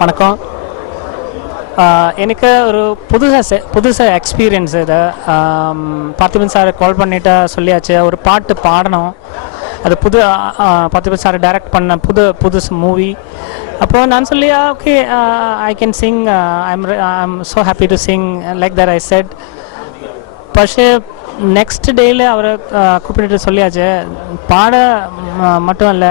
வணக்கம். எனக்கு ஒரு புதுசாக எக்ஸ்பீரியன்ஸ் இது. பார்த்திபன் சார் கால் பண்ணிவிட்டு சொல்லியாச்சு ஒரு பாட்டு பாடணும். அது பார்த்திபன் சார் டைரக்ட் பண்ண புதுசு மூவி. அப்போது நான் சொல்லியா okay I can Singh, I am so happy to Singh like that I set. പക്ഷേ நெக்ஸ்ட் டேயில் அவரை கூப்பிட்டு சொல்லியாச்சு பாட மட்டும் இல்லை,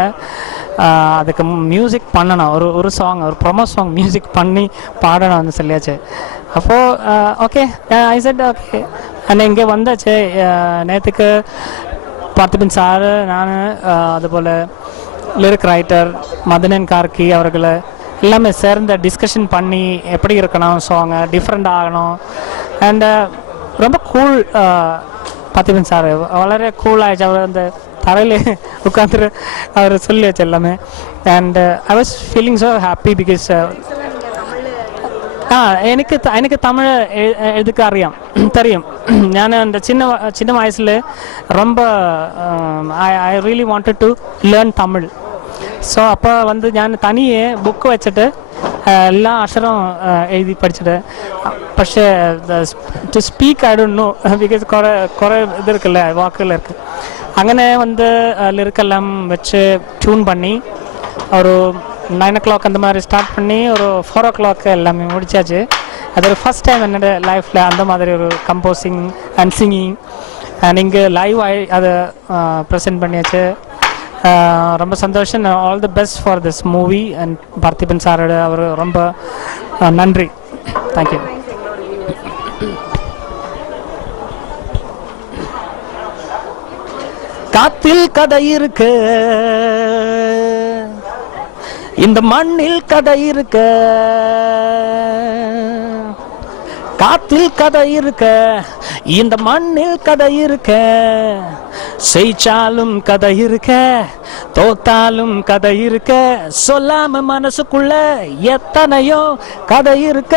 அதுக்கு மியூசிக் பண்ணணும். ஒரு சாங், ஒரு ப்ரொமோ சாங் மியூசிக் பண்ணி பாடணும்னு சொல்லியாச்சு. அப்போது ஓகே ஐ செட் ஓகே. ஆனால் இங்கே வந்தாச்சு நேற்றுக்கு பார்த்திபன் சார், நான் அதுபோல் லிரிக் ரைட்டர் மதனன் கார்கி அவர்களை எல்லாமே சேர்ந்த டிஸ்கஷன் பண்ணி எப்படி இருக்கணும் சாங் டிஃப்ரெண்ட் ஆகணும். அண்ட் ரொம்ப கூல் பார்த்திபன் சார் வளர கூல் ஆகிடுச்சு. அவர் அந்த தரையில் உட்காந்துரு அவர் சொல்லியாச்சு எல்லாமே. And I was feeling so happy because எனக்கு தமிழ் எதுக்கு தெரியும். நான் அந்த சின்ன வயசில் ரொம்ப I really wanted to learn Tamil. So அப்போ நான் தனியே புக்கு வச்சுட்டு எல்லா அக்ஷரம் எழுதி படிச்சுட்டேன். പക്ഷേ to speak I don't know because குறை இது இருக்குல்ல, வாக்குகள் இருக்குது. അങ്ങനെ லிரிக்கெல்லாம் வச்சு டியூன் பண்ணி ஒரு 9 o'clock அந்த மாதிரி ஸ்டார்ட் பண்ணி ஒரு 4 o'clock எல்லாமே முடிச்சாச்சு. அது ஒரு ஃபஸ்ட் டைம் என்னோட லைஃப்பில் அந்த மாதிரி ஒரு கம்போசிங் அண்ட் சிங்கிங் அண்ட் இங்கே லைவ் அதை ப்ரெசென்ட் பண்ணியாச்சு. ரொம்ப சந்தோஷம். All the best for this movie. And Parthiban சாரோட அவர் ரொம்ப நன்றி. தேங்க்யூ. காத்தில் கதை இருக்கு, இந்த மண்ணில் கதை இருக்கு. காத்தில் கதை இருக்க, இந்த மண்ணில் கதை இருக்க. செய்ச்சாலும் கதை இருக்க, தோத்தாலும் கதை இருக்க. சொல்லாம மனசுக்குள்ள எத்தனையோ கதை இருக்க.